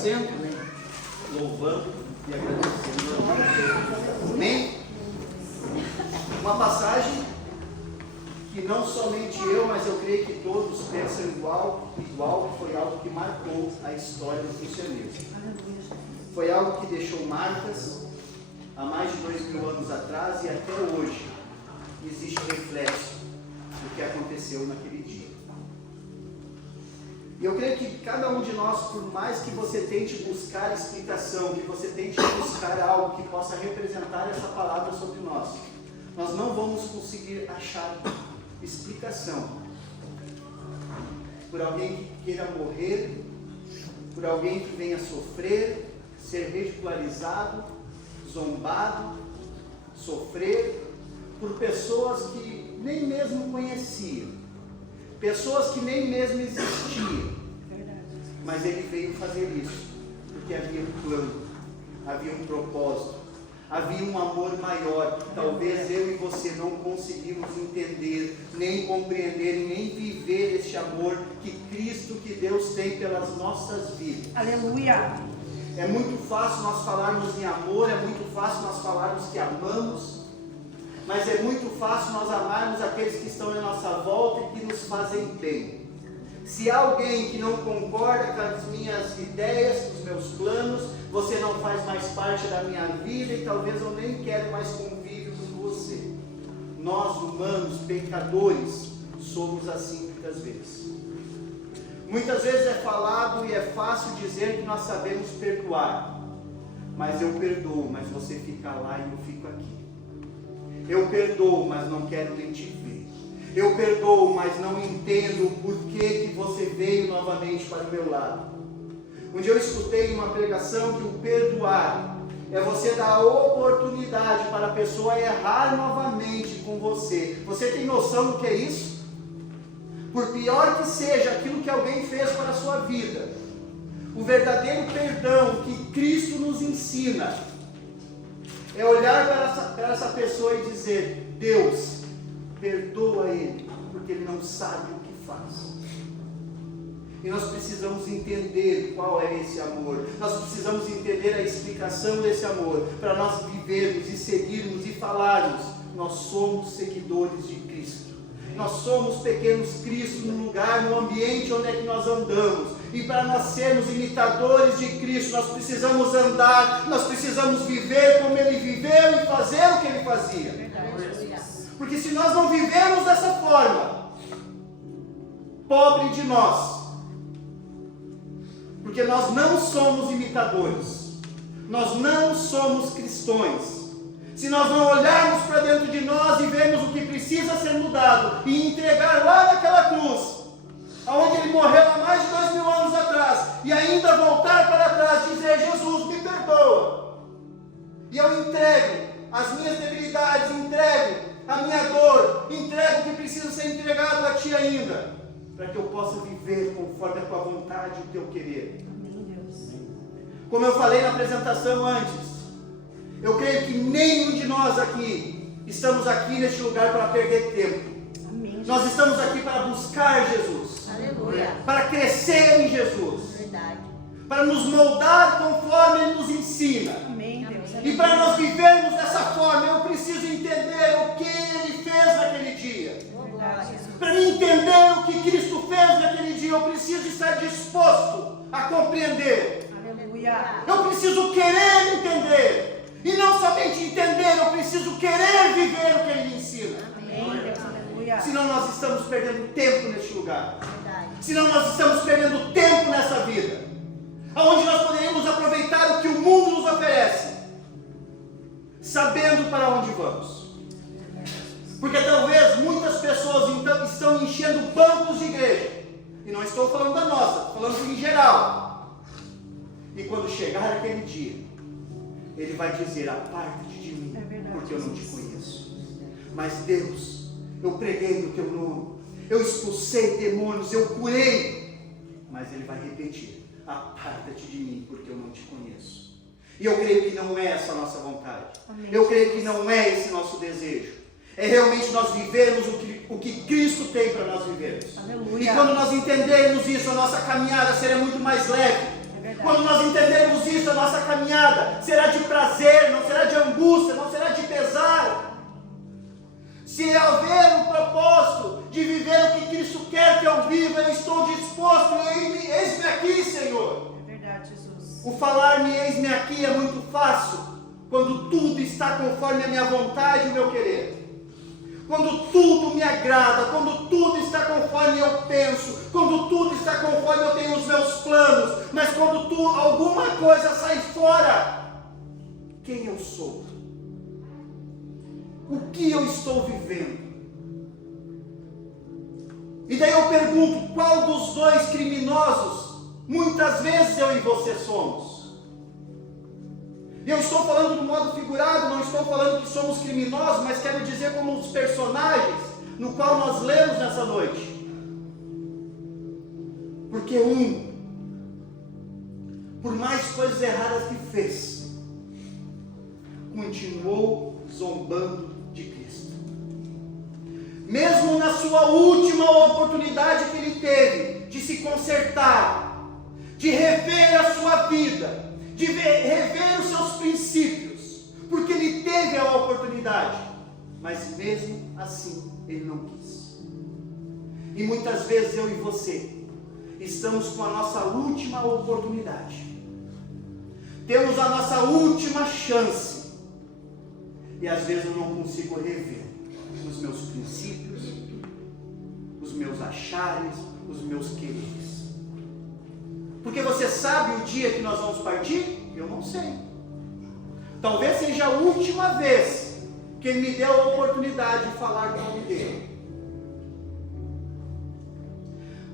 assento, louvando e agradecendo. Amém? Uma passagem que não somente eu, mas eu creio que todos pensam igual, foi algo que marcou a história do cristianismo. Foi algo que deixou marcas há mais de 2000 anos atrás e até hoje existe reflexo do que aconteceu naquele dia. E eu creio que cada um de nós, por mais que você tente buscar explicação, que você tente buscar algo que possa representar essa palavra sobre nós não vamos conseguir achar explicação por alguém que queira morrer, por alguém que venha sofrer, ser ridicularizado, zombado, sofrer, por pessoas que nem mesmo conheciam, pessoas que nem mesmo existiam. Mas ele veio fazer isso porque havia um plano, havia um propósito, havia um amor maior que talvez eu e você não conseguimos entender, nem compreender, nem viver este amor que Cristo, que Deus tem pelas nossas vidas. Aleluia! É muito fácil nós falarmos em amor, é muito fácil nós falarmos que amamos, mas é muito fácil nós amarmos aqueles que estão em nossa volta e que nos fazem bem. Se há alguém que não concorda com as minhas ideias, com os meus planos, você não faz mais parte da minha vida e talvez eu nem quero mais convívio com você. Nós, humanos, pecadores, somos assim muitas vezes. Muitas vezes é falado e é fácil dizer que nós sabemos perdoar. Mas eu perdoo, mas você fica lá e eu fico aqui. Eu perdoo, mas não quero nem te ver. Eu perdoo, mas não entendo o porquê que você veio novamente para o meu lado. Um dia eu escutei uma pregação que o perdoar é você dar a oportunidade para a pessoa errar novamente com você. Você tem noção do que é isso? Por pior que seja aquilo que alguém fez para a sua vida, o verdadeiro perdão que Cristo nos ensina é olhar para essa pessoa e dizer: Deus, perdoa ele, porque ele não sabe o que faz. E nós precisamos entender qual é esse amor. Nós precisamos entender a explicação desse amor, para nós vivermos e seguirmos e falarmos: nós somos seguidores de Cristo. Nós somos pequenos Cristos no lugar, no ambiente onde é que nós andamos. E para nós sermos imitadores de Cristo, nós precisamos andar, nós precisamos viver como Ele viveu e fazer o que Ele fazia. Porque se nós não vivemos dessa forma, pobre de nós, porque nós não somos imitadores, nós não somos cristãos. Se nós não olharmos para dentro de nós e vermos o que precisa ser mudado e entregar lá naquela cruz, aonde Ele morreu há mais de 2000 anos atrás, e ainda voltar para trás e dizer: Jesus, me perdoa, e eu entrego as minhas debilidades, entrego a minha dor, entrego o que precisa ser entregado a Ti ainda, para que eu possa viver conforme a Tua vontade e o Teu querer. Amém, Deus. Como eu falei na apresentação antes, eu creio que nenhum de nós aqui estamos aqui neste lugar para perder tempo. Amém. Nós estamos aqui para buscar Jesus. Aleluia. Para crescer em Jesus. Verdade. Para nos moldar conforme Ele nos ensina. Amém, Deus. E para nós vivermos dessa forma, eu preciso entender o que Ele fez naquele dia. Para mim entender o que Cristo fez naquele dia, eu preciso estar disposto a compreender. Aleluia. Eu preciso querer entender. E não somente entender, eu preciso querer viver o que Ele me ensina. Amém, Deus. Aleluia. Senão nós estamos perdendo tempo neste lugar. Verdade. Senão nós estamos perdendo tempo nessa vida, onde nós poderíamos aproveitar o que o mundo nos oferece, sabendo para onde vamos. Porque talvez muitas pessoas então estão enchendo bancos de igreja, e não estou falando da nossa, estou falando em geral. E quando chegar aquele dia, Ele vai dizer: aparta-te de mim, porque eu não te conheço. Mas Deus, eu preguei no Teu nome, eu expulsei demônios, eu curei. Mas Ele vai repetir: aparta-te de mim, porque eu não te conheço. E eu creio que não é essa a nossa vontade. Amém. Eu creio que não é esse nosso desejo. É realmente nós vivermos o que Cristo tem para nós vivermos. Aleluia. E quando nós entendermos isso, a nossa caminhada será muito mais leve. É verdade. Quando nós caminhada será de prazer, não será de angústia, não será de pesar. Se houver o propósito de viver o que Cristo quer que eu viva, eu estou disposto, eis-me aqui, Senhor. É verdade, Jesus. O falar-me eis-me aqui é muito fácil, quando tudo está conforme a minha vontade e o meu querer. Quando tudo me agrada, quando tudo está conforme eu penso, quando tudo está conforme eu tenho os meus planos, mas quando alguma coisa sai fora, quem eu sou? O que eu estou vivendo? E daí eu pergunto, qual dos dois criminosos, muitas vezes eu e você somos? E eu estou falando de um modo figurado, não estou falando que somos criminosos, mas quero dizer como os personagens no qual nós lemos nessa noite. Porque por mais coisas erradas que fez, continuou zombando de Cristo. Mesmo na sua última oportunidade que ele teve de se consertar, de rever a sua vida, de rever os seus princípios, porque ele teve a oportunidade, mas mesmo assim ele não quis. E muitas vezes eu e você estamos com a nossa última oportunidade, temos a nossa última chance, e às vezes eu não consigo rever os meus princípios, os meus achares, os meus quereres. Porque você sabe o dia que nós vamos partir? Eu não sei. Talvez seja a última vez que Ele me deu a oportunidade de falar do nome dele.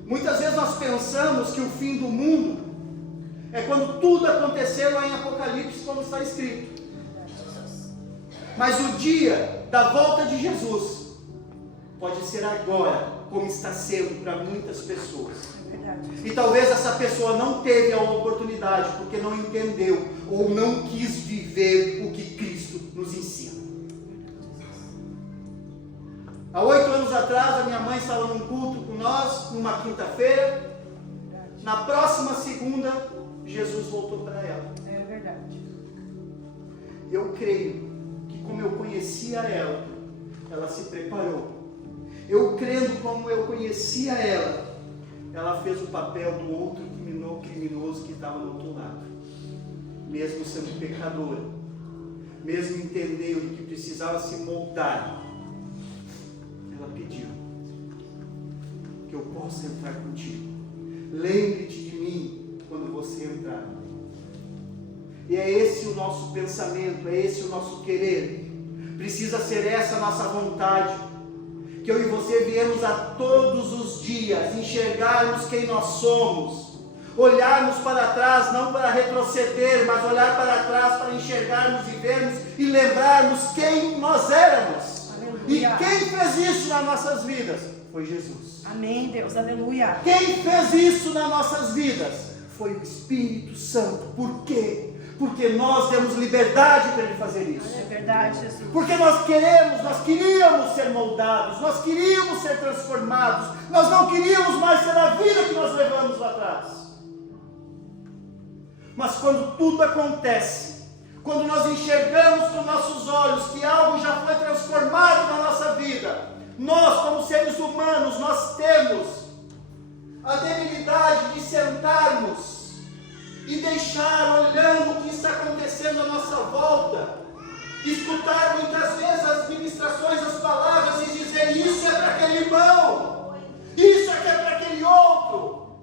Muitas vezes nós pensamos que o fim do mundo é quando tudo aconteceu lá em Apocalipse, como está escrito. Mas o dia da volta de Jesus pode ser agora, como está sendo para muitas pessoas. E talvez essa pessoa não teve a oportunidade porque não entendeu ou não quis viver o que Cristo nos ensina. Há 8 anos atrás, a minha mãe estava num culto com nós, numa quinta-feira. Na próxima segunda, Jesus voltou para ela. É verdade. Eu creio que como eu conhecia ela, ela se preparou. Eu crendo como eu conhecia ela, ela fez o papel do outro criminoso que estava do outro lado. Mesmo sendo pecadora, mesmo entendendo que precisava se moldar, ela pediu que eu possa entrar contigo. Lembre-te de mim quando você entrar. E é esse o nosso pensamento, é esse o nosso querer. Precisa ser essa a nossa vontade. Que eu e você viemos a todos os dias enxergarmos quem nós somos, olharmos para trás, não para retroceder, mas olhar para trás para enxergarmos e vermos e lembrarmos quem nós éramos. Aleluia. E quem fez isso nas nossas vidas? Foi Jesus. Amém, Deus, aleluia. Quem fez isso nas nossas vidas? Foi o Espírito Santo. Por quê? Porque nós demos liberdade para Ele fazer isso. É verdade, Jesus. Porque nós queríamos ser moldados, nós queríamos ser transformados, nós não queríamos mais ser a vida que nós levamos lá atrás. Mas quando tudo acontece, quando nós enxergamos com nossos olhos que algo já foi transformado na nossa vida, nós como seres humanos, nós temos a debilidade de sentarmos e deixar olhando o que está acontecendo à nossa volta, escutar muitas vezes as ministrações, as palavras e dizer: isso é para aquele irmão, isso aqui é para aquele outro,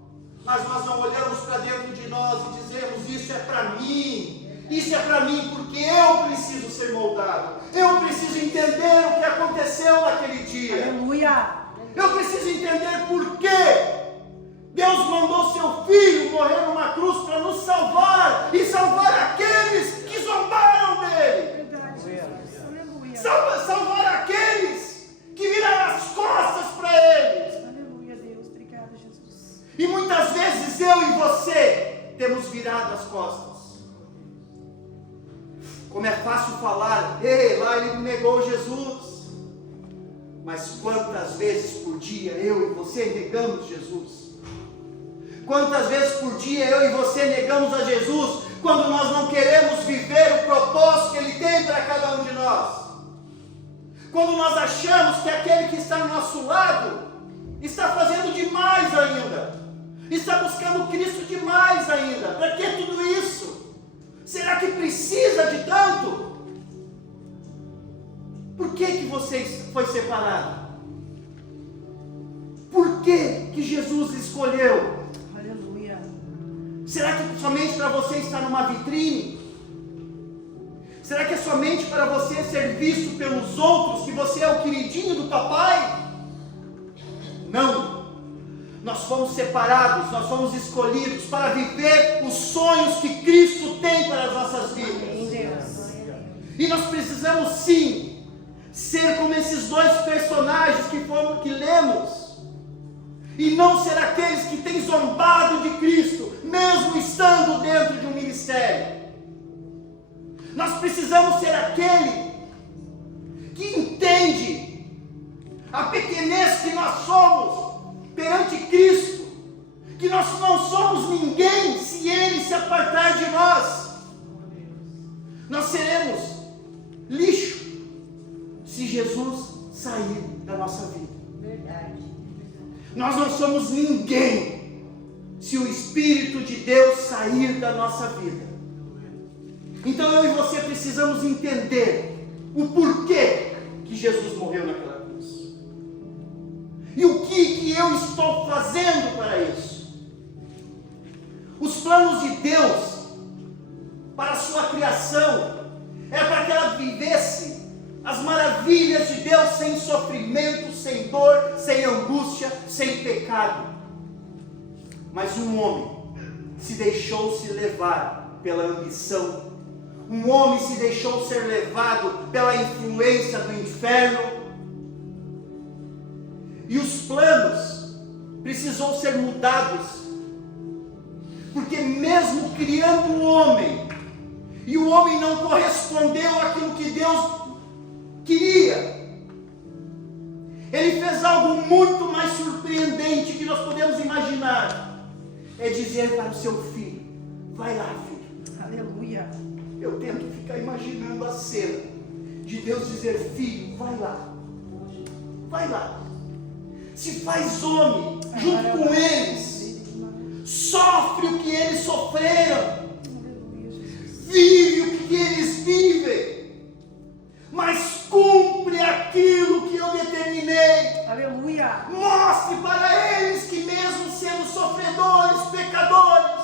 mas nós não olhamos para dentro de nós e dizemos: isso é para mim, isso é para mim porque eu preciso ser moldado, eu preciso entender o que aconteceu naquele dia, Aleluia. eu preciso entender por quê Deus mandou seu Filho morrer numa cruz para nos salvar e salvar aqueles que zombaram dele. Verdade, Jesus. Aleluia. Salvar aqueles que viraram as costas para eles. Aleluia, Deus. Obrigada, Jesus. E muitas vezes eu e você temos virado as costas. Como é fácil falar: ei, lá ele negou Jesus. Mas quantas vezes por dia eu e você negamos Jesus? Quantas vezes por dia eu e você negamos a Jesus, quando nós não queremos viver o propósito que Ele tem para cada um de nós? Quando nós achamos que aquele que está ao nosso lado está fazendo demais ainda, está buscando Cristo demais ainda. Para que tudo isso? Será que precisa de tanto? Por que você foi separado? Por que Jesus escolheu? Aleluia. Será que somente para você estar numa vitrine? Será que é somente para você ser visto pelos outros, que você é o queridinho do papai? Não. Nós fomos separados, nós fomos escolhidos para viver os sonhos que Cristo tem para as nossas vidas. Amém, Deus. E nós precisamos sim ser como esses dois personagens que lemos, e não ser aqueles que têm zombado de Cristo, mesmo estando dentro de um ministério. Nós precisamos ser aquele que entende a pequenez que nós somos perante Cristo, que nós não somos ninguém se Ele se apartar de nós. Nós seremos lixo se Jesus sair da nossa vida. Verdade. Nós não somos ninguém se o Espírito de Deus sair da nossa vida. Então eu e você precisamos entender o porquê que Jesus morreu naquela cruz. E o que eu estou fazendo para isso? Os planos de Deus para a sua criação é para que ela vivesse as maravilhas de Deus sem sofrimento, sem dor, sem angústia, sem pecado. Mas um homem se deixou se levar pela ambição. Um homem se deixou ser levado pela influência do inferno. E os planos precisou ser mudados. Porque mesmo criando o homem, e o homem não correspondeu àquilo que Deus queria, Ele fez algo muito mais surpreendente que nós podemos imaginar. É dizer para o seu filho: vai lá, filho. Aleluia. Eu tento ficar imaginando a cena de Deus dizer: filho, vai lá. Vai lá. Se faz homem junto com eles. Sofre o que eles sofreram. Vive o que eles vivem. Mas cumpre aquilo que eu determinei. Aleluia. Mostre para eles que mesmo sendo sofredores, pecadores,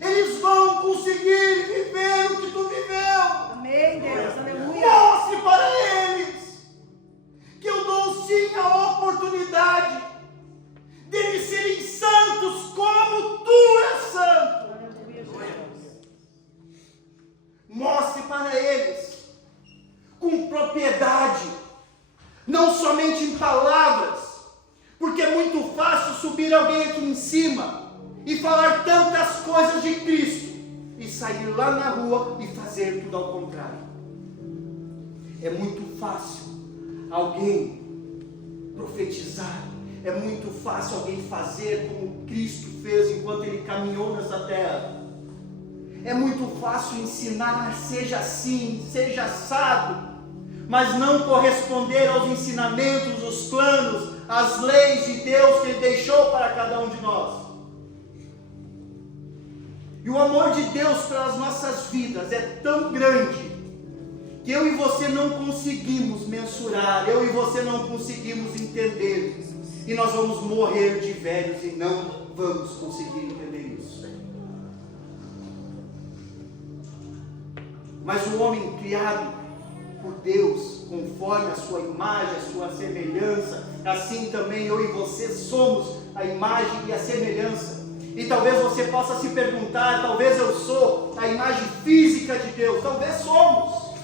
eles vão conseguir viver o que tu viveu. Amém, Deus. Aleluia. Mostre para eles que eu dou sim a oportunidade deles serem santos como tu és santo. Aleluia, Jesus. Mostre para eles com propriedade, não somente em palavras, porque é muito fácil subir alguém aqui em cima e falar tantas coisas de Cristo e sair lá na rua e fazer tudo ao contrário. É muito fácil alguém profetizar, é muito fácil alguém fazer como Cristo fez enquanto Ele caminhou nessa terra. É muito fácil ensinar: seja assim, seja assado, mas não corresponder aos ensinamentos, os planos, as leis de Deus que Ele deixou para cada um de nós. E o amor de Deus pelas nossas vidas é tão grande que eu e você não conseguimos mensurar, eu e você não conseguimos entender, e nós vamos morrer de velhos e não vamos conseguir entender isso. Mas o homem criado por Deus, conforme a sua imagem, a sua semelhança, assim também eu e você somos a imagem e a semelhança. E talvez você possa se perguntar: talvez eu sou a imagem física de Deus. Talvez somos.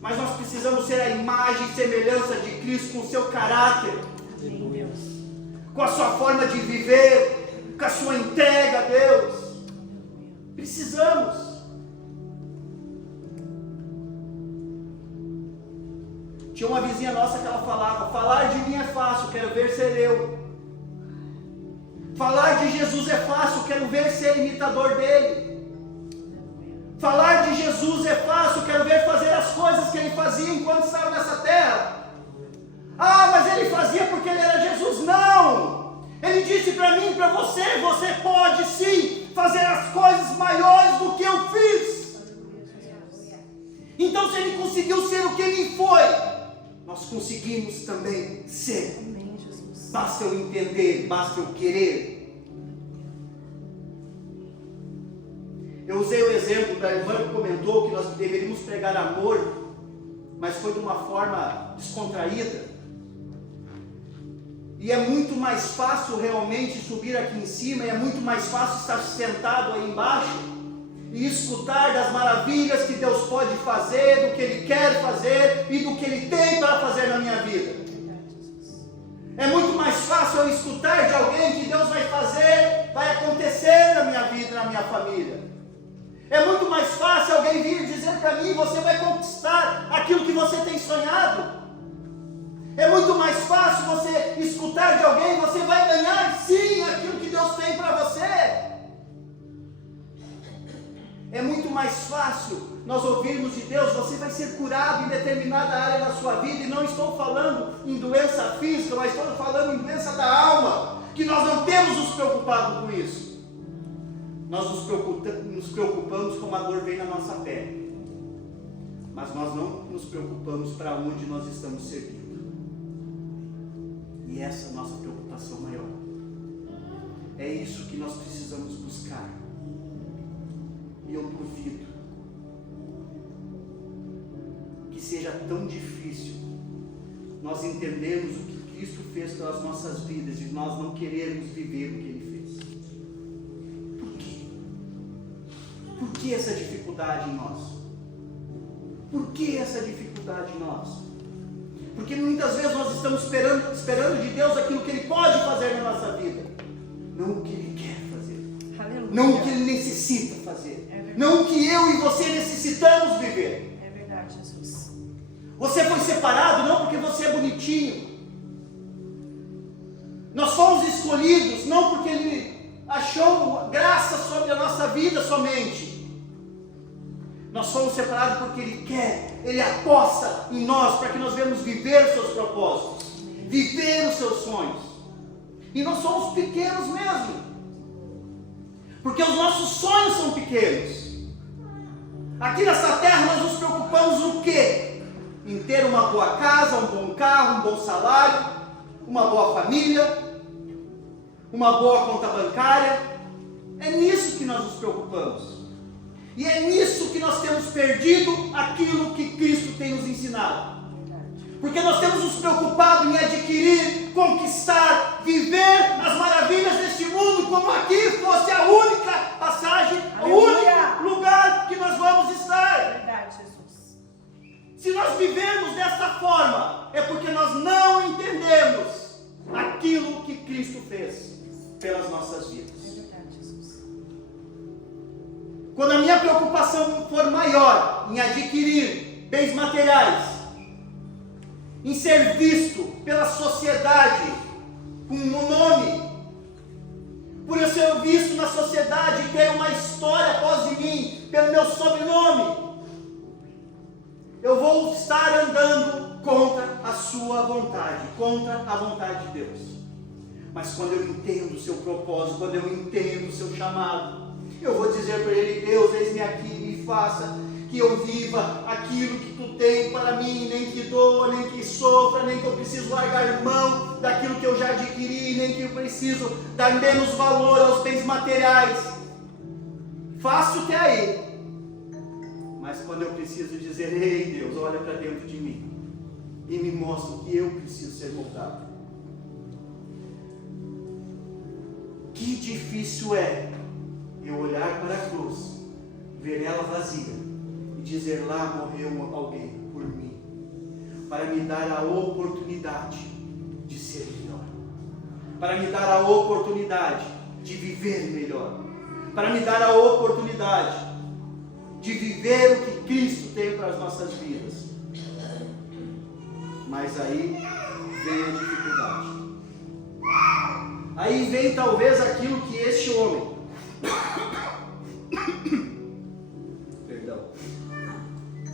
Mas nós precisamos ser a imagem e semelhança de Cristo, com o seu caráter, Amém, Deus. com a sua forma de viver, com a sua entrega a Deus. Precisamos. Tinha uma vizinha nossa que ela falava: falar de mim é fácil, quero ver ser eu. Falar de Jesus é fácil, quero ver ser imitador dele. Falar de Jesus é fácil, quero ver fazer as coisas que ele fazia enquanto estava nessa terra. Ah, mas ele fazia porque ele era Jesus. Não! Ele disse para mim e para você, você pode sim fazer as coisas maiores do que eu fiz. Então se ele conseguiu ser o que ele foi, nós conseguimos também ser. Amém, Jesus. Basta eu entender, basta eu querer. Eu usei o exemplo da irmã que comentou que nós deveríamos pregar amor, mas foi de uma forma descontraída. E é muito mais fácil realmente subir aqui em cima, e é muito mais fácil estar sentado aí embaixo e escutar das maravilhas que Deus pode fazer, do que Ele quer fazer e do que Ele tem para fazer na minha vida. É muito mais fácil eu escutar de alguém que Deus vai fazer, vai acontecer na minha vida, na minha família. É muito mais fácil alguém vir dizer para mim, você vai conquistar aquilo que você tem sonhado. É muito mais fácil você escutar de alguém, você vai ganhar sim aquilo que Deus tem para você. É muito mais fácil nós ouvirmos de Deus, você vai ser curado em determinada área da sua vida, e não estou falando em doença física, mas estou falando em doença da alma, que nós não temos nos preocupado com isso. Nós nos preocupamos como a dor vem na nossa pele, mas nós não nos preocupamos para onde nós estamos servindo. E essa é a nossa preocupação maior. É isso que nós precisamos buscar. E eu duvido que seja tão difícil nós entendermos o que Cristo fez pelas nossas vidas e nós não querermos viver o que Ele fez. Por quê? Por que essa dificuldade em nós? Por que essa dificuldade em nós? Porque muitas vezes nós estamos esperando de Deus aquilo que Ele pode fazer na nossa vida, não o que Ele quer fazer. Aleluia. Não o que Ele necessita fazer, não o que eu e você necessitamos viver. É verdade, Jesus. Você foi separado não porque você é bonitinho. Nós fomos escolhidos não porque Ele achou graça sobre a nossa vida somente. Nós fomos separados porque Ele quer, Ele aposta em nós para que nós venhamos viver os seus propósitos, viver os seus sonhos. E nós somos pequenos mesmo, porque os nossos sonhos são pequenos. Aqui nessa terra nós nos preocupamos no quê? Em ter uma boa casa, um bom carro, um bom salário, uma boa família, uma boa conta bancária. É nisso que nós nos preocupamos. E é nisso que nós temos perdido aquilo que Cristo tem nos ensinado. Porque nós temos nos preocupado em adquirir, conquistar, viver as maravilhas deste mundo, como aqui fosse a única passagem, Aleluia. o único lugar que nós vamos estar. É verdade, Jesus. Se nós vivemos dessa forma, é porque nós não entendemos aquilo que Cristo fez pelas nossas vidas. É verdade, Jesus. Quando a minha preocupação for maior em adquirir bens materiais, em ser visto pela sociedade com um nome, por eu ser visto na sociedade e ter uma história após de mim, pelo meu sobrenome, eu vou estar andando contra a sua vontade, contra a vontade de Deus. Mas quando eu entendo o seu propósito, quando eu entendo o seu chamado, eu vou dizer para Ele: Deus, eis-me aqui, me faça que eu viva aquilo que Tu tem para mim, nem que doa, nem que sofra, nem que eu preciso largar mão daquilo que eu já adquiri, nem que eu preciso dar menos valor aos bens materiais. Fácil até aí, mas quando eu preciso dizer: ei Deus, olha para dentro de mim e me mostra o que eu preciso ser moldado. Que difícil é eu olhar para a cruz, ver ela vazia e dizer: lá morreu alguém por mim, para me dar a oportunidade de ser melhor, para me dar a oportunidade de viver melhor, para me dar a oportunidade de viver o que Cristo tem para as nossas vidas. Mas aí vem a dificuldade. Aí vem talvez aquilo que este homem, perdão,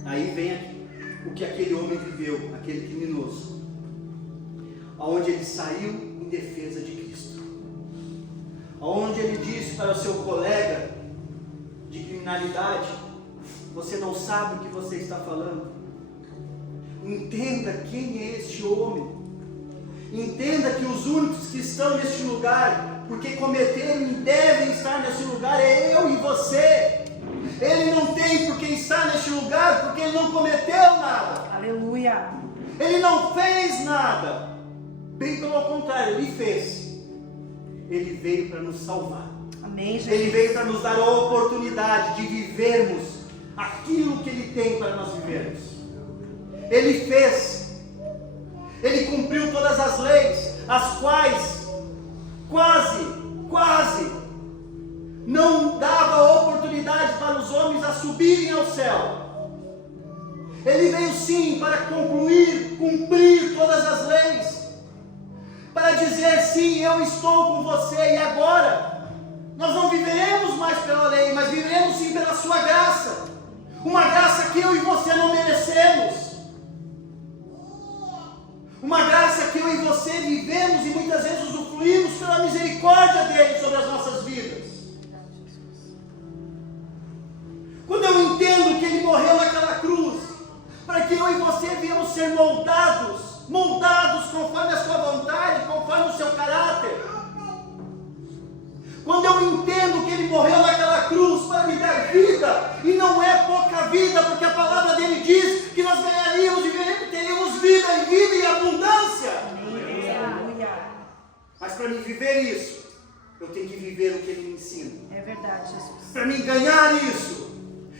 aí vem o que aquele homem viveu, aquele criminoso, aonde ele saiu em defesa de Cristo, aonde ele disse para o seu colega de criminalidade: você não sabe o que você está falando. Entenda quem é este homem. Entenda que os únicos que estão neste lugar, porque cometeram e devem estar neste lugar, é eu e você. Ele não tem por que estar neste lugar, porque ele não cometeu nada. Aleluia. Ele não fez nada. Bem pelo contrário, ele fez. Ele veio para nos salvar. Amém, Jesus. Ele veio para nos dar a oportunidade de vivermos aquilo que ele tem para nós vivermos. Ele fez. Ele cumpriu todas as leis, as quais quase não dava oportunidade para os homens a subirem ao céu. Ele veio sim para cumprir todas as leis, para dizer: sim, eu estou com você, e agora nós não viveremos mais pela lei, mas viveremos sim pela sua graça, uma graça que eu e você não merecemos. Uma graça que eu e você vivemos e muitas vezes usufruímos pela misericórdia dele sobre as nossas vidas. Quando eu entendo que ele morreu naquela cruz, para que eu e você viemos ser moldados conforme a sua vontade, conforme o seu caráter. Quando eu entendo que ele morreu naquela cruz para me dar vida, e não é pouca vida, porque a palavra dele diz que nós ganharíamos e teríamos vida e vida em abundância. Aleluia. Mas para mim viver isso, eu tenho que viver o que ele me ensina. É verdade, Jesus. Para mim ganhar isso,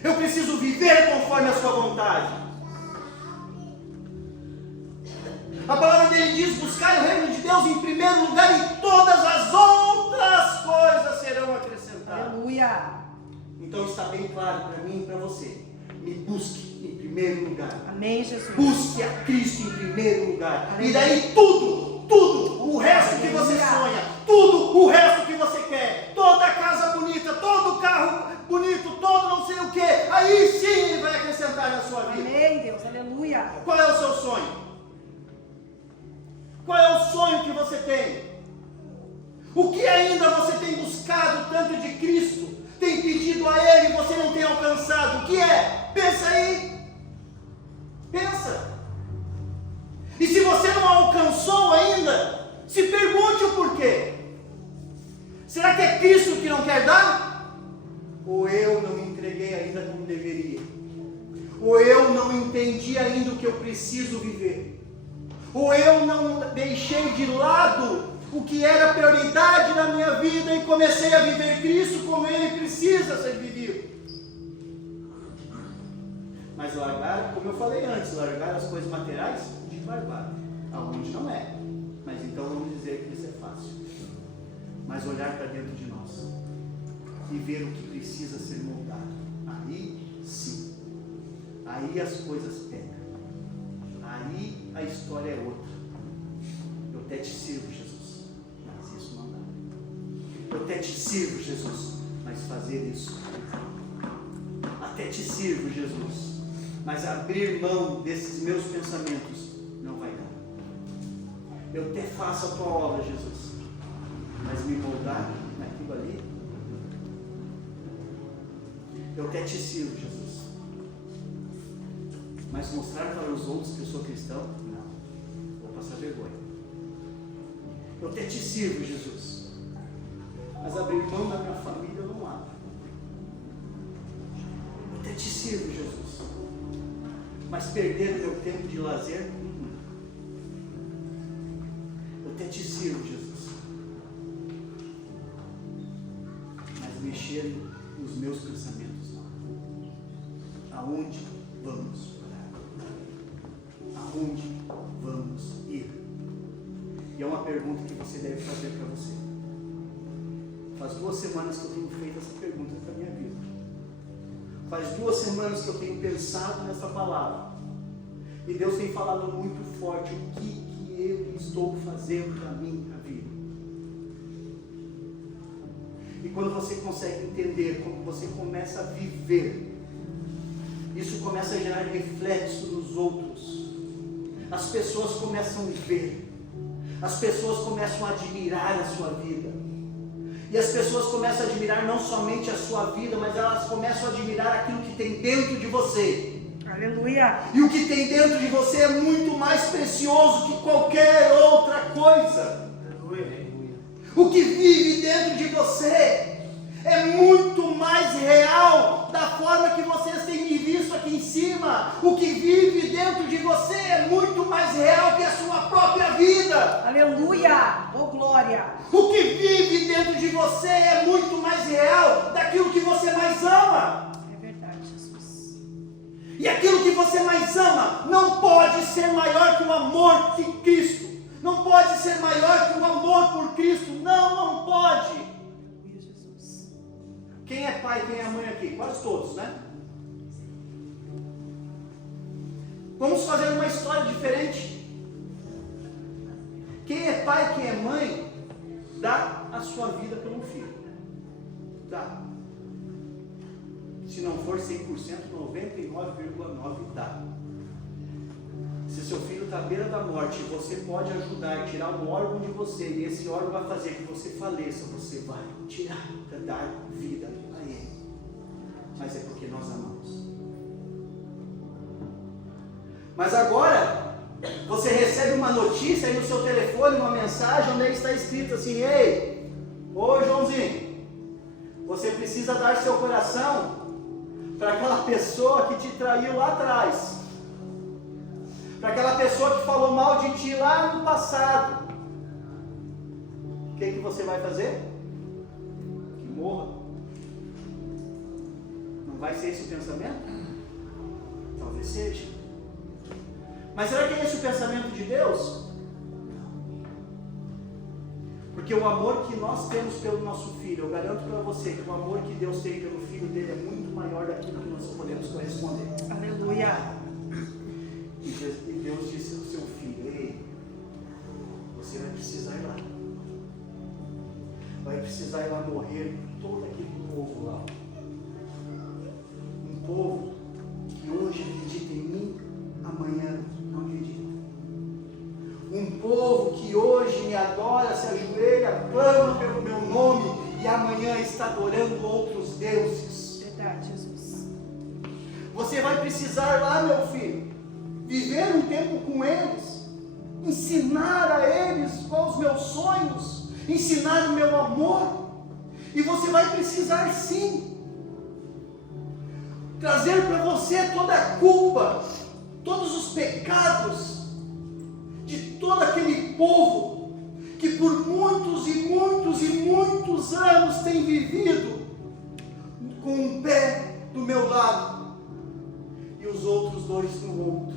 eu preciso viver conforme a sua vontade. A palavra dele diz: buscar o reino de Deus em primeiro lugar, e todas as outras coisas serão acrescentadas. Aleluia. Então está bem claro para mim e para você: me busque em primeiro lugar. Amém, Jesus. Busque a Cristo em primeiro lugar. Aleluia. E daí tudo o resto que você sonha, tudo o resto que você quer, toda a casa bonita, todo o carro bonito, todo não sei o que, aí sim ele vai acrescentar na sua vida. Amém, Deus. Aleluia. Qual é o seu sonho? Qual é o sonho que você tem? O que ainda você tem buscado tanto de Cristo? Tem pedido a Ele e você não tem alcançado? O que é? Pensa aí. Pensa. E se você não alcançou ainda, se pergunte o porquê. Será que é Cristo que não quer dar? Ou eu não me entreguei ainda como deveria? Ou eu não entendi ainda o que eu preciso viver? Ou eu não deixei de lado o que era prioridade na minha vida e comecei a viver Cristo como Ele precisa ser vivido? Mas largar, como eu falei antes, largar as coisas materiais de barbárie, aonde não é. Mas então vamos dizer que isso é fácil. Mas olhar para dentro de nós e ver o que precisa ser moldado, aí sim, aí as coisas pegam. Aí a história é outra. Eu até te sirvo, Jesus, mas isso não dá. Eu até te sirvo, Jesus, mas fazer isso. Até te sirvo, Jesus, mas abrir mão desses meus pensamentos não vai dar. Eu até faço a tua obra, Jesus, mas me moldar naquilo ali. Eu até te sirvo, Jesus, mas mostrar para os outros que eu sou cristão, não, vou passar vergonha. Eu até te sirvo, Jesus, mas abrir mão da minha família eu não abro. Eu até te sirvo, Jesus, mas perder o meu tempo de lazer, eu até te sirvo, Jesus, mas mexer nos meus pensamentos não. Aonde vamos? Aonde vamos ir? E é uma pergunta que você deve fazer para você. Faz 2 semanas que eu tenho feito essa pergunta para a minha vida. Faz 2 semanas que eu tenho pensado nessa palavra. E Deus tem falado muito forte o que eu estou fazendo para minha vida. quando você consegue entender, quando você começa a viver, isso começa a gerar reflexo nos outros. As pessoas começam a ver, as pessoas começam a admirar a sua vida. E as pessoas começam a admirar não somente a sua vida, mas elas começam a admirar aquilo que tem dentro de você. Aleluia. E o que tem dentro de você é muito mais precioso que qualquer outra coisa. O que vive dentro de você é muito mais real da forma que vocês têm me visto aqui em cima. O que vive dentro de você é muito mais real que a sua própria vida. Aleluia. Oh, glória. O que vive dentro de você é muito mais real daquilo que você mais ama. É verdade, Jesus. E aquilo que você mais ama não pode ser maior que o amor de Cristo. Não pode ser maior que o amor por Cristo. Não pode. Aleluia, Jesus. Quem é pai, quem é mãe aqui? Quase todos, né? Vamos fazer uma história diferente. Quem é pai, quem é mãe, dá a sua vida pelo filho. Dá. Se não for 100%, 99,9% dá. Se seu filho está à beira da morte, você pode ajudar a tirar um órgão de você, e esse órgão vai fazer que você faleça, você vai tirar para dar vida a ele. Mas é porque nós amamos. Mas agora, você recebe uma notícia aí no seu telefone, uma mensagem, onde está escrito assim: ei, ô Joãozinho, você precisa dar seu coração para aquela pessoa que te traiu lá atrás, para aquela pessoa que falou mal de ti lá no passado. O que você vai fazer? Que morra. Não vai ser esse o pensamento? Talvez seja. Mas será que é esse o pensamento de Deus? Porque o amor que nós temos pelo nosso filho, eu garanto para você que o amor que Deus tem pelo filho dele é muito maior daquilo que nós podemos corresponder. Aleluia. E Deus disse ao seu filho: ei, você vai precisar ir lá. Vai precisar ir lá morrer por todo aquele povo lá. Um povo que hoje acredita em mim, amanhã não acredita. Um povo que hoje me adora, se ajoelha, clama pelo meu nome e amanhã está adorando outros deuses. Verdade, Jesus. Você vai precisar lá, meu filho, viver um tempo com eles, ensinar a eles quais os meus sonhos, ensinar o meu amor. E você vai precisar sim trazer para você toda a culpa, todos os pecados de todo aquele povo que por muitos e muitos e muitos anos tem vivido com um pé do meu lado e os outros dois no outro.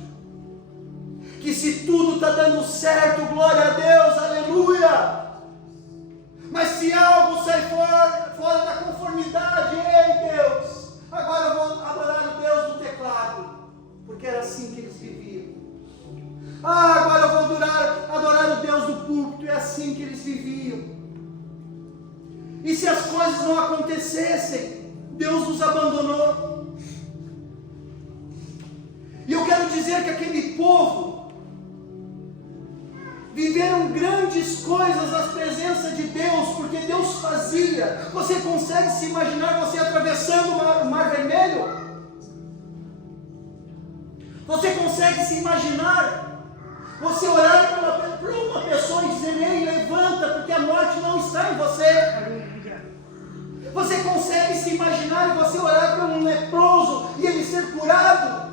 Que se tudo está dando certo, glória a Deus, aleluia. Mas se algo sai fora da conformidade, ei Deus, agora eu vou adorar o Deus do teclado, porque era assim que eles viviam. Agora eu vou adorar o Deus do púlpito, é assim que eles viviam. E se as coisas não acontecessem, Deus nos abandonou. E eu quero dizer que aquele povo viveram grandes coisas na presença de Deus, porque Deus fazia. Você consegue se imaginar você atravessando o mar Vermelho? Você consegue se imaginar você orar por uma pessoa e dizer: ei, levanta, porque a morte não está em você? Aleluia. Você consegue se imaginar você orar por um leproso e ele ser curado?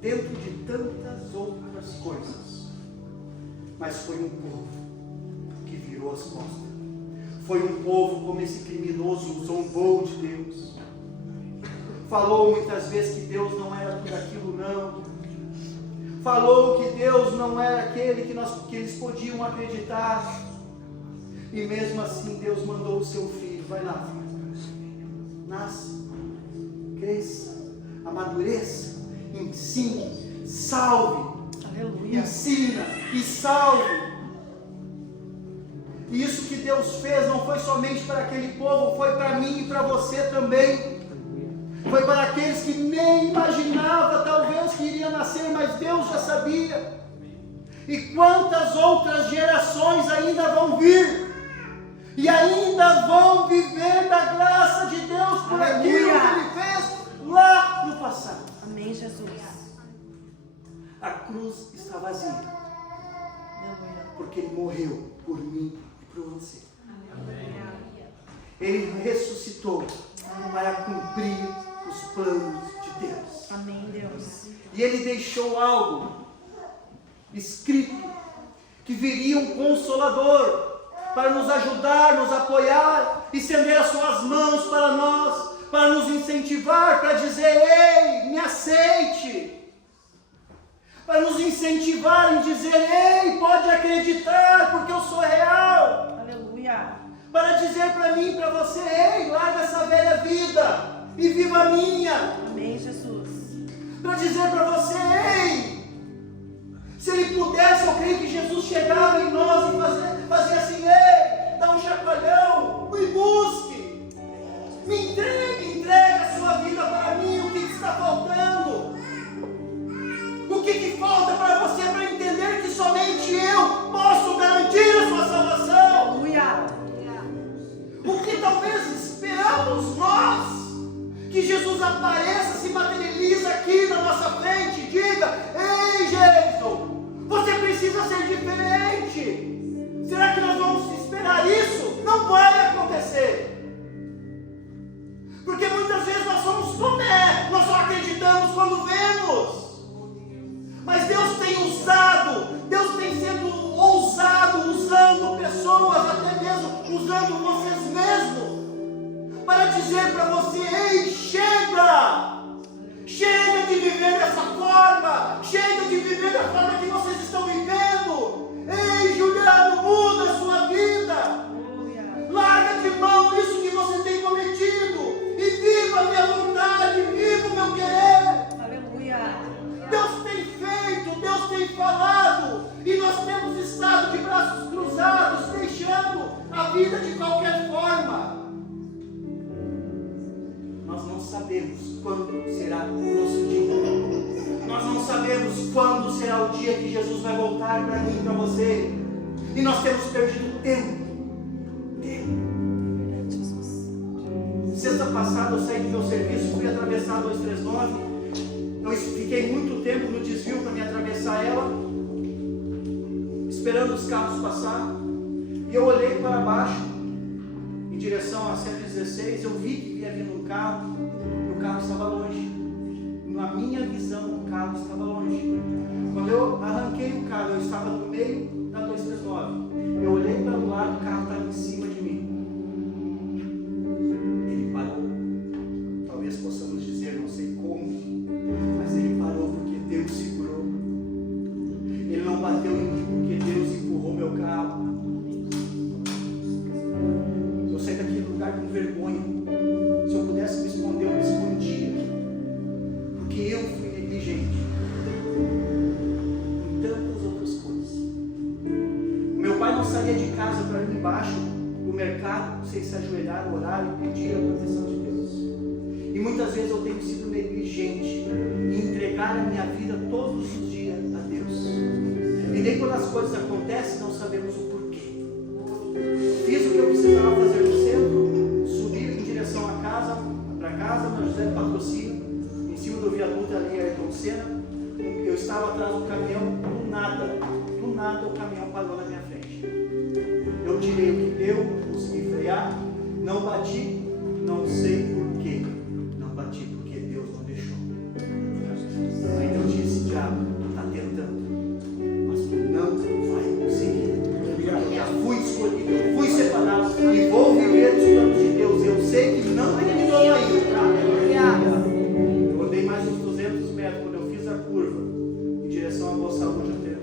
Dentro de tantas outras coisas. Mas foi um povo que virou as costas. Foi um povo como esse criminoso zombou de Deus. Falou muitas vezes que Deus não era tudo aquilo, não. Falou que Deus não era aquele que eles podiam acreditar. E mesmo assim Deus mandou o seu filho: vai lá, filho. Nasce, cresça, amadureça, ensine, salve. Aleluia. Ensina e salve. E isso que Deus fez não foi somente para aquele povo, foi para mim e para você também. Foi para aqueles que nem imaginavam talvez que iria nascer, mas Deus já sabia. E quantas outras gerações ainda vão vir, e ainda vão viver da graça de Deus por aquilo que Ele fez lá no passado. Amém, Jesus. A cruz está vazia, Aleluia. porque Ele morreu por mim e por você. Ele ressuscitou para cumprir os planos de Deus. Amém, Deus. E Ele deixou algo escrito, que viria um Consolador para nos ajudar, nos apoiar, estender as suas mãos para nós, para nos incentivar, para dizer: ei, me aceite. Para nos incentivar em dizer: ei, pode acreditar, porque eu sou real. Aleluia. Para dizer para mim e para você: ei, larga essa velha vida e viva a minha. Amém, Jesus. Para dizer para você: ei, se Ele pudesse, eu creio que Jesus chegava em nós e fazia assim: ei, dá um chacoalhão, me busque, me entregue a sua vida para mim. O que está faltando? O que falta para você para entender que somente eu posso garantir a sua salvação? Aleluia. O que talvez esperamos nós? Que Jesus apareça, se materializa aqui na nossa frente e diga: ei, Jason, você precisa ser diferente. Será que nós vamos esperar isso? Não vai acontecer. Porque muitas vezes nós somos Tomé, nós só acreditamos quando vemos. Mas Deus tem sido ousado, usando pessoas, até mesmo usando vocês mesmos, para dizer para você: ei, chega! Chega de viver dessa forma! Chega de viver da forma que vocês estão vivendo! Ei, Juliano, muda a sua vida! Larga de mão isso que você tem cometido e viva a minha vontade, viva o meu querer! Aleluia. Deus tem feito, Deus tem falado, e nós temos estado de braços cruzados, deixando a vida de qualquer forma. Nós não sabemos quando será o nosso dia. Nós não sabemos quando será o dia que Jesus vai voltar para mim e para você. E nós temos perdido tempo. Sexta passada eu saí do meu serviço, fui atravessar a 239. Eu fiquei muito tempo no desvio para me atravessar ela, esperando os carros passar. E eu olhei para baixo, em direção a 116, eu vi que ia vindo um carro, e o carro estava longe. Na minha visão, o carro estava longe. Quando eu arranquei o carro, eu estava no meio da 239. Eu olhei para o lado, o carro estava em cima de mim. Ele parou. Talvez possamos dizer, não sei como, mas ele parou porque Deus segurou. Ele não bateu em mim porque Deus empurrou meu carro. Eu saí daquele lugar com vergonha. Se eu pudesse me esconder, eu me escondia. Porque eu fui negligente em tantas outras coisas. Meu pai não saía de casa para ir embaixo do mercado sem se ajoelhar, orar e pedir a proteção de Deus. E muitas vezes eu tenho sido negligente em entregar a minha vida todos os dias a Deus. E daí quando as coisas acontecem, não sabemos o porquê. Fiz o que eu precisava fazer no centro, subi em direção à casa, para casa, na José do Patrocínio, em cima do viaduto ali, Ayrton Senna. Eu estava atrás do caminhão, do nada o caminhão parou na minha frente. Eu tirei o que deu, consegui frear, não bati, não sei porquê. Não bati porque Deus não deixou. Ainda eu disse: diabo, tu está tentando, mas tu não vai conseguir. Eu já fui escolhido, eu fui separado e vou viver os planos de Deus. Eu sei que não terminou ainda. Eu andei mais uns 200 metros quando eu fiz a curva em direção à Boa Saúde, onde tem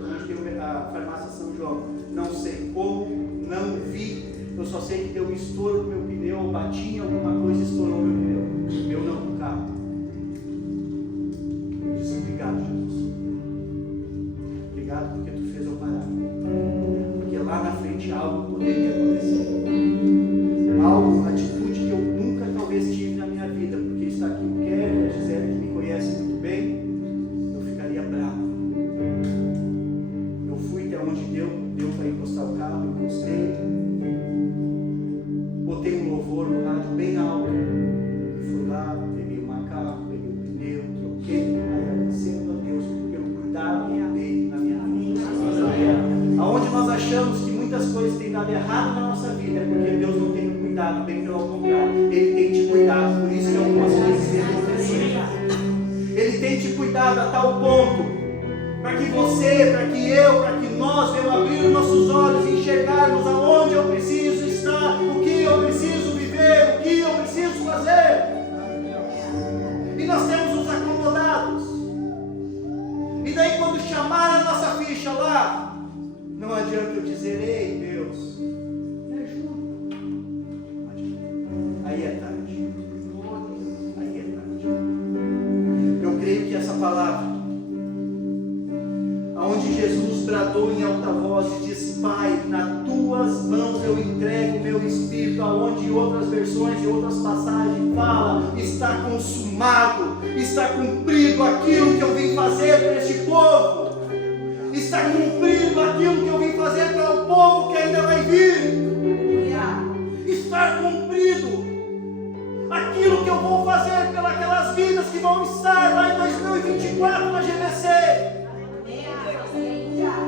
a farmácia São João. Não sei como, não vi. Eu só sei que deu um estouro no meu pneu, eu bati em alguma coisa e estourou meu pneu. Meu não, do carro. Eu disse: obrigado, Jesus. Obrigado porque tu fez eu parar. Porque lá na frente algo poderia acontecer. botei um louvor no rádio bem alto, e fui lá, peguei o macaco, peguei o pneu, troquei, agradecendo a Deus pelo cuidado dele na minha vida. Aonde nós achamos que muitas coisas têm dado errado na nossa vida, é porque Deus não tem cuidado, bem pelo contrário, Ele tem te cuidado, por isso que algumas coisas acontecem. Ele tem te cuidado a tal ponto, para que você, para que eu, para que nós venhamos abrir os nossos olhos e enxergarmos aonde eu preciso estar, o que eu preciso viver, o que eu preciso fazer. E nós temos os acomodados. E daí quando chamar a nossa ficha lá, não adianta eu dizer, ei Deus, me ajuda. Aí é tarde. Aí é tarde. Eu creio que essa palavra, onde Jesus bradou em alta voz e diz, Pai, nas tuas mãos eu entrego o meu espírito, aonde em outras versões, em outras passagens fala, está consumado, está cumprido aquilo que eu vim fazer para este povo, está cumprido aquilo que eu vim fazer para o povo que ainda vai vir, está cumprido aquilo que eu vou fazer pelas vidas que vão estar lá em 2024 na GBC.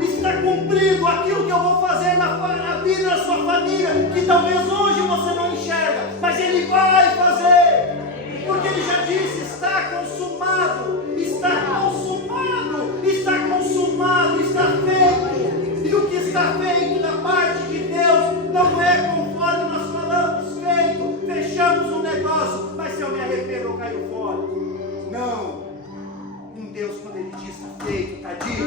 Está cumprido aquilo que eu vou fazer na vida da sua família, que talvez hoje você não enxerga, mas Ele vai fazer, porque Ele já disse, está consumado, está consumado, está consumado, está feito. E o que está feito da parte de Deus não é conforme nós falamos, feito, fechamos um negócio, mas se eu me arrependo eu caio fora. Não. Deus, quando Ele diz está feito, está dito.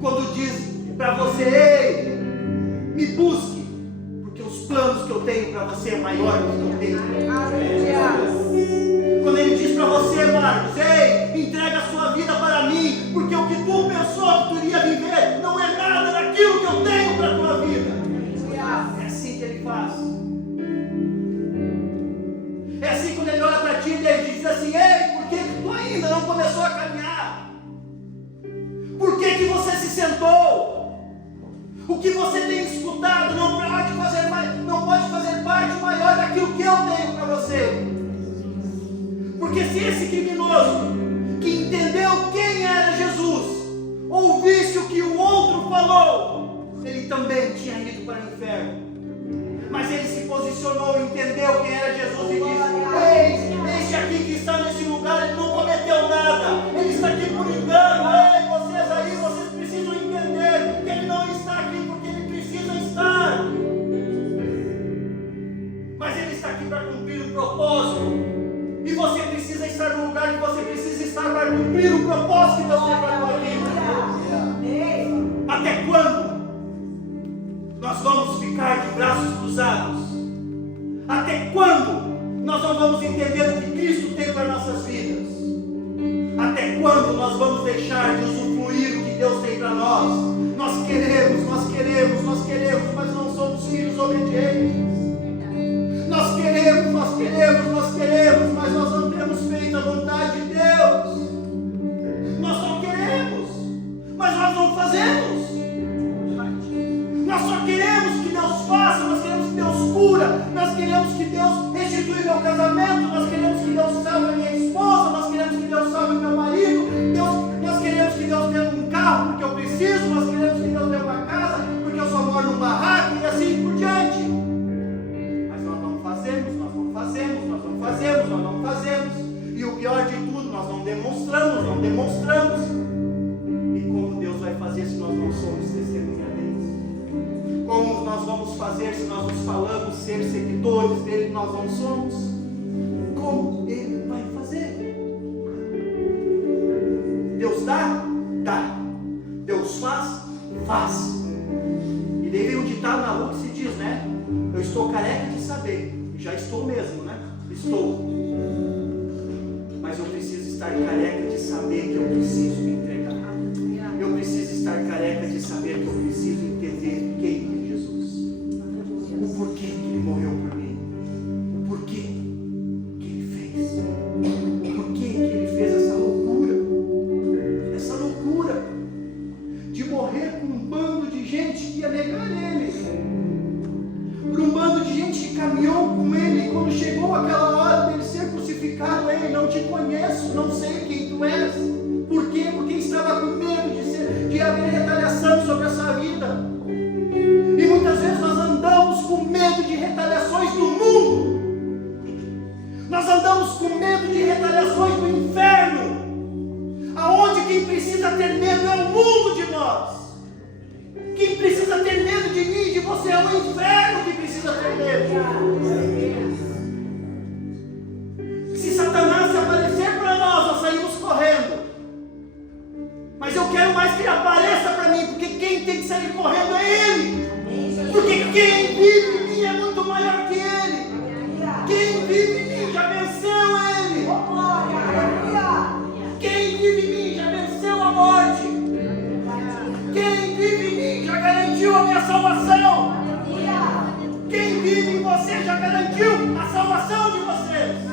Quando diz para você, ei, me busque, porque os planos que eu tenho para você é maior do que eu tenho para você. Quando Ele diz para você, Marcos, ei, entrega a sua vida para mim, porque o que tu pensou que tu iria viver não é nada daquilo que eu tenho para a tua vida. É assim que Ele faz. É assim quando Ele olha para ti e Ele diz assim, ei, por que tu ainda não começou a caminhar? Por que você se sentou? O que você tem escutado não pode fazer parte maior daquilo que eu tenho para você. Porque se esse criminoso que entendeu quem era Jesus ouvisse o que o outro falou, ele também tinha ido para o inferno. Mas ele se posicionou, entendeu quem era Jesus e disse, este aqui que está nesse lugar, ele não cometeu nada, ele está aqui por engano. Ei, vocês aí, vocês precisam entender que ele não está aqui porque ele precisa estar, mas ele está aqui para cumprir o propósito, e você precisa estar no lugar que você precisa estar para cumprir o propósito que Deus tem para a tua vida. Até quando nós vamos ficar de braços cruzados? Até quando nós não vamos entender o que Cristo tem para nossas vidas? Até quando nós vamos deixar de usufruir o que Deus tem para nós? Nós queremos, mas não somos filhos obedientes. Nós queremos, mas nós não temos feito a vontade de Deus. Nós só queremos, mas nós não fazemos. Nós só queremos que Deus faça, nós queremos que Deus cura, nós queremos que Deus restitui meu casamento, nós queremos que Deus salve a minha esposa, nós queremos que Deus salve meu marido, nós queremos que Deus dê um carro porque eu preciso, nós queremos que Deus dê uma casa porque eu só moro num barraco e assim por diante. Mas nós não fazemos. E o pior de tudo, nós não demonstramos. E como Deus vai fazer se nós não somos testemunha deles? Como nós vamos fazer se nós nos falamos ser seguidores dele e nós não somos? Como ele vai fazer? Deus dá? Dá. Deus faz. E daí vem um ditado na rua que se diz, né? Eu estou careca de saber. Já estou mesmo, né? Estou. Mas eu preciso estar careca de saber que eu preciso me entregar. Eu preciso estar careca de saber que eu preciso entender quem é Jesus. O porquê que Ele morreu por mim. O porquê que Ele fez. O porquê que Ele fez essa loucura. Essa loucura de morrer com um bando de gente que ia negar Ele. chegou aquela hora dele ser crucificado, ei, não te conheço, não sei quem tu és. Por quê? Porque estava com medo de haver retaliação sobre a sua vida. E muitas vezes nós andamos com medo de retaliações do mundo. Nós andamos com medo de retaliações do inferno. Aonde quem precisa ter medo é o mundo de nós. Quem precisa ter medo de mim e de você é o inferno que precisa ter medo. Se Satanás se aparecer para nós saímos correndo. Mas eu quero mais que ele apareça para mim, porque quem tem que sair correndo é ele. Porque quem vive em mim é muito maior que ele. Quem vive em mim já venceu ele. Quem vive em mim já venceu a morte. Quem vive em mim já garantiu a minha salvação. Quem vive em você já garantiu a salvação de vocês.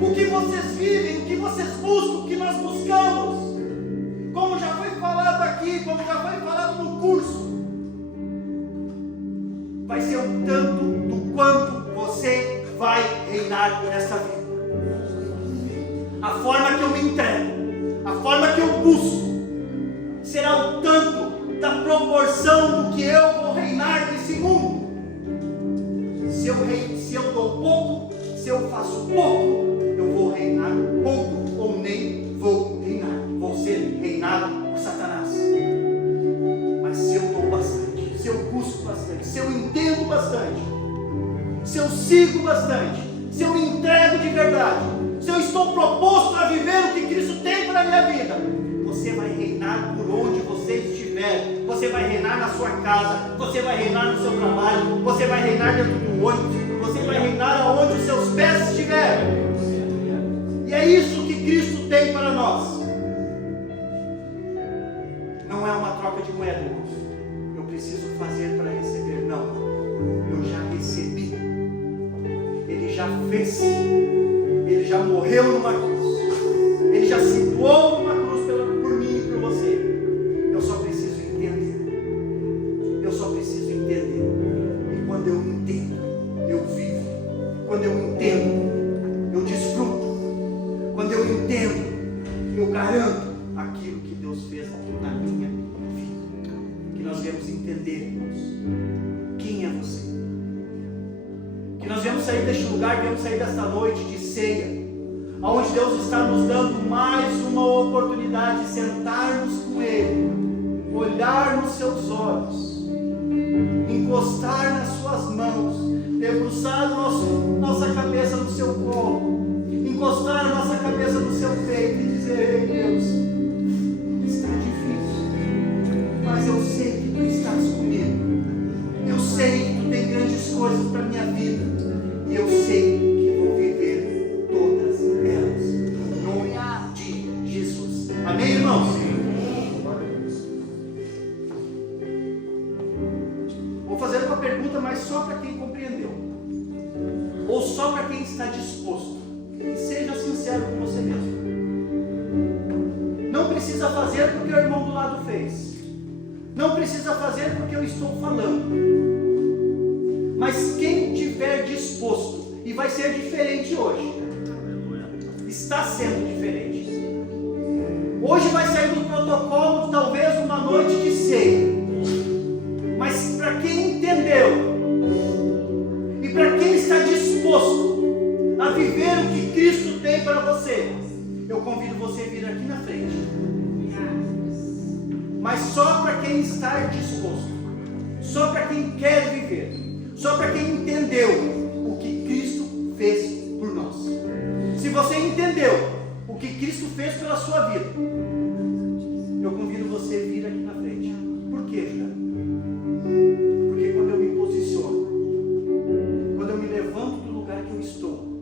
O que vocês vivem, o que vocês buscam, o que nós buscamos, como já foi falado aqui, como já foi falado no curso, vai ser o tanto do quanto você vai reinar nessa vida. A forma que eu me entrego, a forma que eu busco, será o tanto da proporção do que eu vou reinar nesse mundo. Se eu dou pouco, se eu faço pouco, eu vou reinar pouco ou nem vou reinar. Vou ser reinado por Satanás. Mas se eu dou bastante, se eu busco bastante, se eu entendo bastante, se eu sigo bastante, se eu me entrego de verdade, se eu estou proposto a viver o que Cristo tem para a minha vida, você vai reinar por onde você estiver. Você vai reinar na sua casa, você vai reinar no seu trabalho, você vai reinar dentro do ônibus, você vai reinar aonde os seus pés estiverem. E é isso que Cristo tem para nós. Não é uma troca de moeda, irmãos. Eu preciso fazer para receber. Não, eu já recebi. Ele já fez. Ele já morreu numa cruz. Ele já se doou numa cruz por mim e por você. Eu só preciso entender. Eu só preciso entender. E quando eu entendo, eu vivo. Quando eu entendo, eu desfruto. Quando eu entendo, eu garanto aquilo que Deus fez na minha vida. Que nós viemos entender, irmãos, quem é você. Que nós viemos sair deste lugar, viemos sair desta noite de ceia, onde Deus está nos dando mais uma oportunidade de sentarmos com Ele, olhar nos seus olhos, encostar nas suas mãos, debruçar nossa cabeça no seu colo, encostar a nossa cabeça no seu peito e dizer: ei, Deus, está difícil, mas eu sei que tu estás comigo. Eu sei que tu tem grandes coisas para a minha vida, e eu sei que vou viver todas elas, em nome de Jesus. Amém, irmãos? Vou fazer uma pergunta, mas só para quem compreendeu, ou só para quem está disposto. E seja sincero com você mesmo. Não precisa fazer porque o irmão do lado fez. Não precisa fazer porque eu estou falando. Mas quem tiver disposto, e vai ser diferente hoje, está sendo diferente. Hoje vai sair do protocolo talvez uma noite de ceia. Mas para quem entendeu, e para quem está disposto a viver o que Cristo tem para você, eu convido você a vir aqui na frente. Mas só para quem está disposto, só para quem quer viver, só para quem entendeu o que Cristo fez por nós. Se você entendeu o que Cristo fez pela sua vida, eu convido você a vir aqui na frente. Por quê, cara? Porque quando eu me posiciono, quando eu me levanto do lugar que eu estou,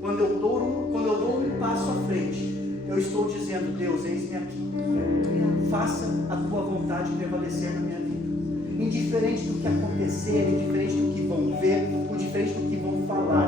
quando eu dou um passo à frente, eu estou dizendo: Deus, eis-me aqui, faça a tua vontade prevalecer na minha vida, indiferente do que acontecer, indiferente do que vão ver, indiferente do que vão falar.